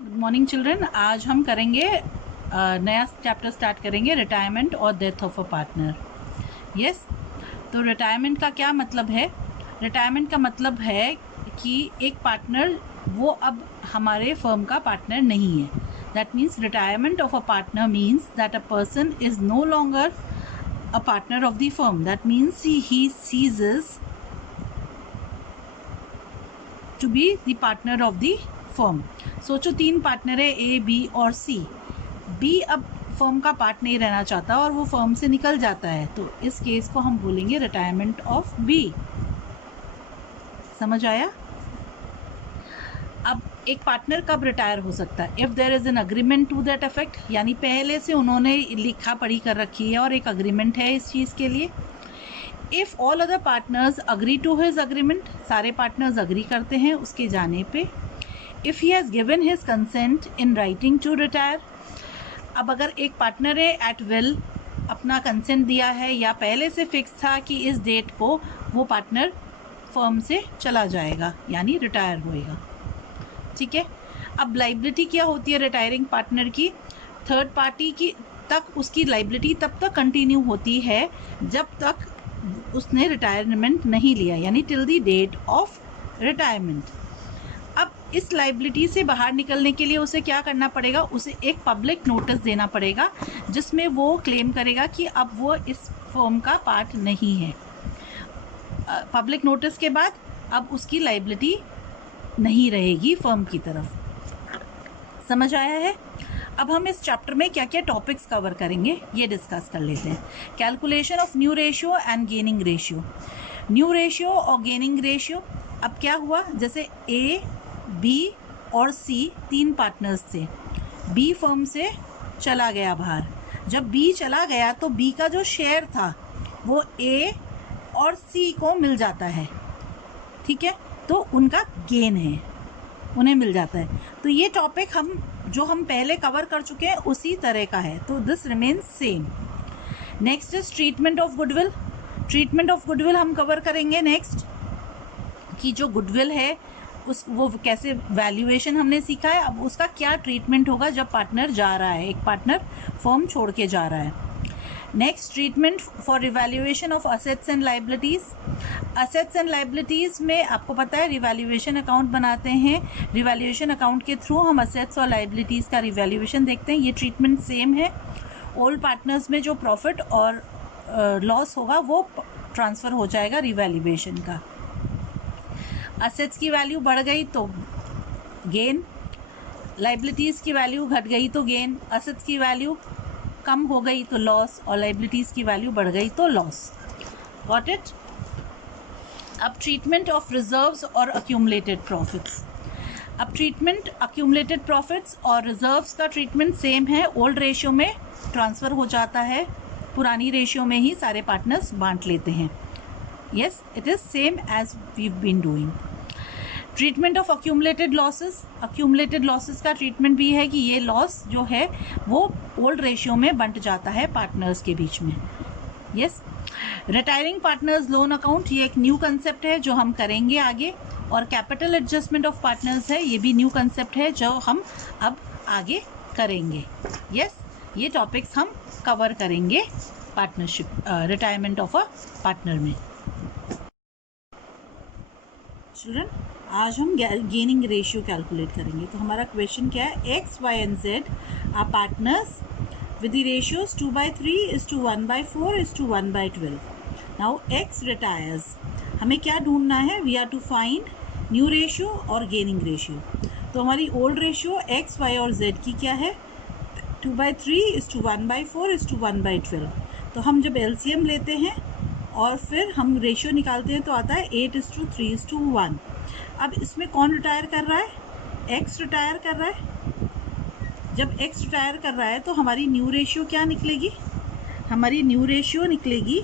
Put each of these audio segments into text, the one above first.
Good morning children. आज हम करेंगे नया चैप्टर स्टार्ट करेंगे, रिटायरमेंट और death of a partner. Yes, तो रिटायरमेंट का क्या मतलब है? रिटायरमेंट का मतलब है कि एक पार्टनर वो अब हमारे फर्म का पार्टनर नहीं है। That means retirement of a partner means that a person is no longer a partner of the firm. That means he ceases to be the partner of the firm. सोचो 3 partner है, A B और C. B अब firm का part नहीं रहना चाहता और वो फर्म से निकल जाता है, तो इस केस को हम बोलेंगे रिटायरमेंट ऑफ बी। समझ आया? अब एक पार्टनर कब रिटायर हो सकता है? If there is an agreement to that effect, यानी पहले से उन्होंने लिखा पढ़ी कर रखी है और एक अग्रीमेंट है इस चीज के लिए। If all other partners agree to his agreement, सारे पार्टनर्स अग्री करते हैं उसके जाने पे। If he has given his consent in writing to retire, अब अगर एक पार्टनर है एट विल अपना कंसेंट दिया है या पहले से फिक्स था कि इस डेट को वो पार्टनर फर्म से चला जाएगा, यानी रिटायर होएगा। ठीक है। अब लाइबिलिटी क्या होती है रिटायरिंग पार्टनर की? थर्ड पार्टी की तक उसकी लाइबिलिटी तब तक कंटिन्यू होती है जब तक उसने रिटायरमेंट नहीं लिया, यानी till the date of retirement. अब इस लाइबिलिटी से बाहर निकलने के लिए उसे क्या करना पड़ेगा? उसे एक पब्लिक नोटिस देना पड़ेगा जिसमें वो क्लेम करेगा कि अब वो इस फर्म का पार्ट नहीं है। पब्लिक नोटिस के बाद अब उसकी लाइबिलिटी नहीं रहेगी फर्म की तरफ। समझ आया है? अब हम इस चैप्टर में क्या क्या टॉपिक्स कवर करेंगे ये डिस्कस कर लेते हैं। Calculation of new ratio and gaining ratio. New ratio और गेनिंग रेशियो। अब क्या हुआ, जैसे ए बी और सी 3 पार्टनर्स थे। बी फर्म से चला गया बाहर। जब बी चला गया तो बी का जो शेयर था वो ए और सी को मिल जाता है। ठीक है, तो उनका गेन है, उन्हें मिल जाता है। तो ये टॉपिक हम पहले कवर कर चुके हैं उसी तरह का है, तो this remains same. Next is treatment of goodwill. Treatment of goodwill हम कवर करेंगे नेक्स्ट, कि जो गुडविल है वो कैसे वैल्यूएशन हमने सीखा है। अब उसका क्या ट्रीटमेंट होगा जब पार्टनर जा रहा है, एक पार्टनर फर्म छोड़ के जा रहा है। Next, treatment for revaluation of assets and liabilities. Assets and liabilities में आपको पता है रिवैल्यूएशन अकाउंट बनाते हैं। रिवैल्यूएशन अकाउंट के थ्रू हम असेट्स और लाइबिलिटीज का रिवैल्यूएशन देखते हैं। ये ट्रीटमेंट सेम है। ओल्ड पार्टनर्स में जो प्रॉफिट और लॉस होगा वो ट्रांसफर हो जाएगा रिवैल्यूएशन का। असेट्स की वैल्यू बढ़ गई तो गेन, लाइबिलिटीज की वैल्यू घट गई तो गेन, असेट्स की वैल्यू कम हो गई तो लॉस और लाइबिलिटीज की वैल्यू बढ़ गई तो लॉस। Got it? अब ट्रीटमेंट ऑफ रिजर्व्स और अक्यूमुलेटेड प्रॉफिट्स। अब ट्रीटमेंट अक्यूमुलेटेड प्रॉफिट्स और रिजर्व्स का ट्रीटमेंट सेम है। ओल्ड रेशियो में ट्रांसफर हो जाता है, पुरानी रेशियो में ही सारे पार्टनर्स बांट लेते हैं। Yes, it is same as we been doing. Treatment of accumulated losses. Accumulated losses का ट्रीटमेंट भी है कि ये लॉस जो है वो ओल्ड रेशियो में बंट जाता है पार्टनर्स के बीच में। Yes, retiring partners loan account, ये एक न्यू कंसेप्ट है जो हम करेंगे आगे। और कैपिटल एडजस्टमेंट ऑफ पार्टनर्स है, ये भी न्यू कंसेप्ट है जो हम अब आगे करेंगे। यस, ये टॉपिक्स हम कवर करेंगे partnership, retirement of a partner में। चिल्ड्रन, आज हम गेनिंग रेशियो कैलकुलेट करेंगे। तो हमारा क्वेश्चन क्या है? X Y and Z are partners with the ratios 2/3 is to 1/4 is to 1/12. Now x retires. हमें क्या ढूंढना है? We are to find new ratio और gaining ratio. तो हमारी old ratio x, y और z की क्या है? 2/3 is to 1/4 is to 1/12. तो हम जब LCM लेते हैं और फिर हम रेशियो निकालते हैं तो आता है 8:3:1. अब इसमें कौन रिटायर कर रहा है? x रिटायर कर रहा है। जब x रिटायर कर रहा है तो हमारी न्यू रेशियो क्या निकलेगी? हमारी न्यू रेशियो निकलेगी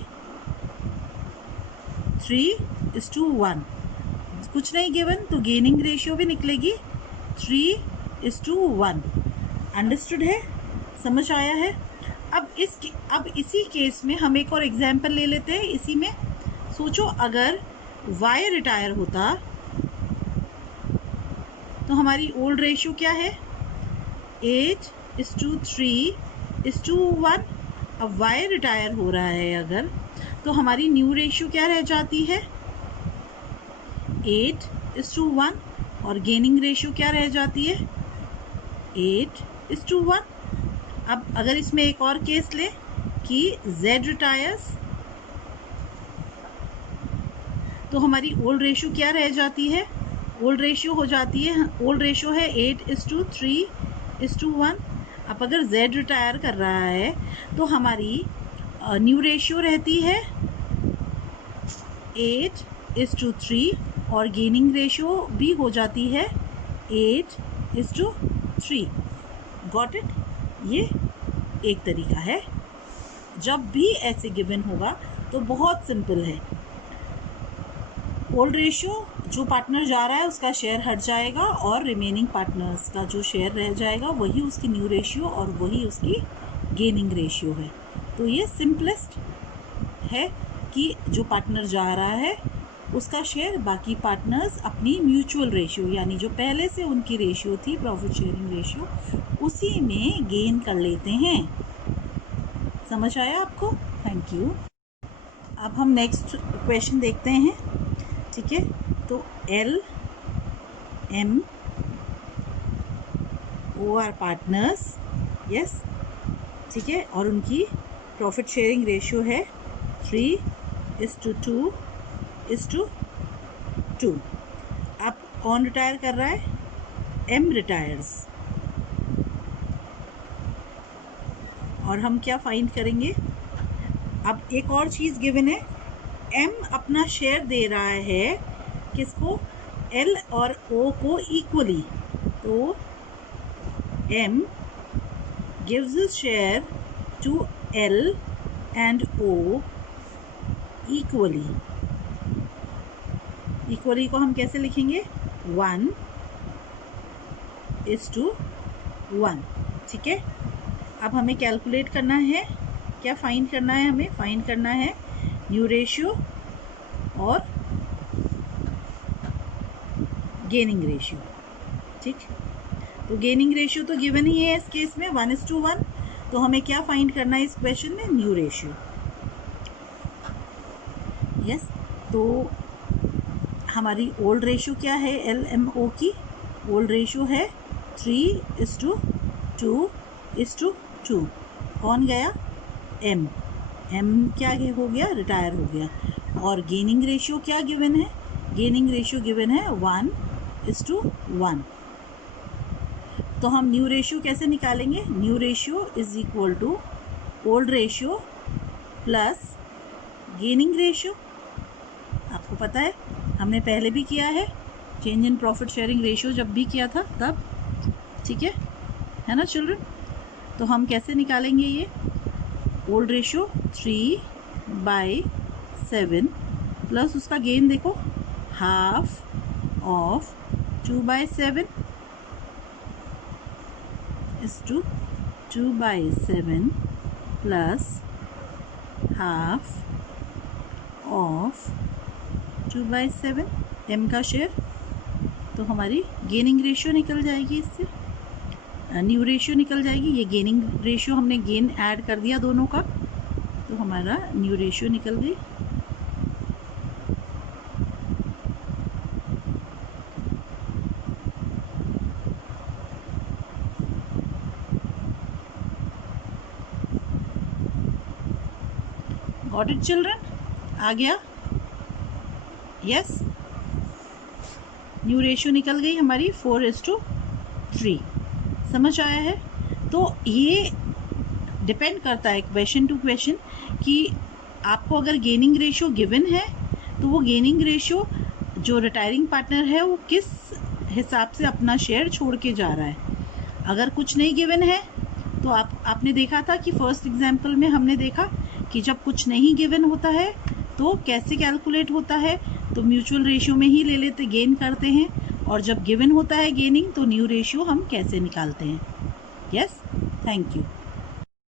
3:1. कुछ नहीं गिवन तो गेनिंग रेशियो भी निकलेगी 3:1. अंडरस्टूड है? समझ आया है? अब इसी केस में हम एक और एग्जाम्पल ले लेते हैं। इसी में सोचो अगर y रिटायर होता तो हमारी ओल्ड रेशियो क्या है? 8:3:1। अब y रिटायर हो रहा है अगर, तो हमारी न्यू रेशियो क्या रह जाती है 8:1, और गेनिंग रेशियो क्या रह जाती है 8:1। अब अगर इसमें एक और केस लें कि z रिटायर्स, तो हमारी ओल्ड रेशियो क्या रह जाती है, ओल्ड रेशियो हो जाती है, ओल्ड रेशियो है 8:3:1। अब अगर z रिटायर कर रहा है तो हमारी न्यू रेशियो रहती है 8:3, और गेनिंग रेशियो भी हो जाती है 8:3। Got it? ये एक तरीका है। जब भी ऐसे गिवन होगा तो बहुत सिंपल है, ओल्ड रेशियो जो पार्टनर जा रहा है उसका शेयर हट जाएगा और रिमेनिंग पार्टनर्स का जो शेयर रह जाएगा वही उसकी न्यू रेशियो और वही उसकी गेनिंग रेशियो है। तो ये सिंपलेस्ट है कि जो पार्टनर जा रहा है उसका शेयर बाकी पार्टनर्स अपनी म्यूचुअल रेशियो, यानी जो पहले से उनकी रेशियो थी प्रॉफिट शेयरिंग रेशियो, उसी में गेन कर लेते हैं। समझ आया आपको? Thank you. अब हम नेक्स्ट क्वेश्चन देखते हैं। ठीक है, तो L, M, O are partners, yes, ठीक है, और उनकी प्रॉफिट शेयरिंग रेशियो है 3:2:2। अब कौन रिटायर कर रहा है, M रिटायर्स, और हम क्या फाइंड करेंगे, अब एक और चीज़ गिवन है, M अपना शेयर दे रहा है किसको, L और O को इक्वली, तो M gives his share to L and O equally। Equally को हम कैसे लिखेंगे, 1:1। ठीक है, अब हमें कैलकुलेट करना है, क्या फाइंड करना है, हमें फाइंड करना है न्यू रेशियो और गेनिंग रेशियो। ठीक, तो गेनिंग रेशियो तो गिवन ही है इस केस में 1:1, तो हमें क्या फाइंड करना है इस क्वेश्चन में, न्यू रेशियो। यस, तो हमारी ओल्ड रेशियो क्या है LMO की, ओल्ड रेशियो है 3:2:2। कौन गया, M क्या हो गया, रिटायर हो गया। और गेनिंग रेशियो क्या गिवन है, गेनिंग रेशियो गिवन है 1:1। तो हम न्यू रेशियो कैसे निकालेंगे, new ratio is equal to old ratio plus gaining ratio. आपको पता है हमने पहले भी किया है, change in profit sharing ratio जब भी किया था तब। ठीक है ना चिल्ड्रन? तो हम कैसे निकालेंगे ये, ओल्ड रेशियो 3/7 प्लस उसका गेन देखो half of 2/7 is two 2/7 plus half of 2/7 M का शेयर। तो हमारी गेनिंग रेशियो निकल जाएगी, इससे न्यू रेशियो निकल जाएगी। ये गेनिंग रेशियो हमने गेन ऐड कर दिया दोनों का, तो हमारा न्यू रेशियो निकल गई। Got it children? आ गया? यस, न्यू रेशियो निकल गई हमारी 4:3। समझ आया है? तो ये डिपेंड करता है क्वेश्चन टू क्वेश्चन कि आपको अगर गेनिंग रेशियो गिवन है तो वो गेनिंग रेशियो जो रिटायरिंग पार्टनर है वो किस हिसाब से अपना शेयर छोड़ के जा रहा है। अगर कुछ नहीं गिवन है तो आपने देखा था कि फर्स्ट एग्जाम्पल में हमने देखा कि जब कुछ नहीं गिवन होता है तो कैसे कैलकुलेट होता है, तो म्यूचुअल रेशियो में ही ले लेते, गेन करते हैं, और जब गिवन होता है गेनिंग तो न्यू रेशियो हम कैसे निकालते हैं। Yes, thank you.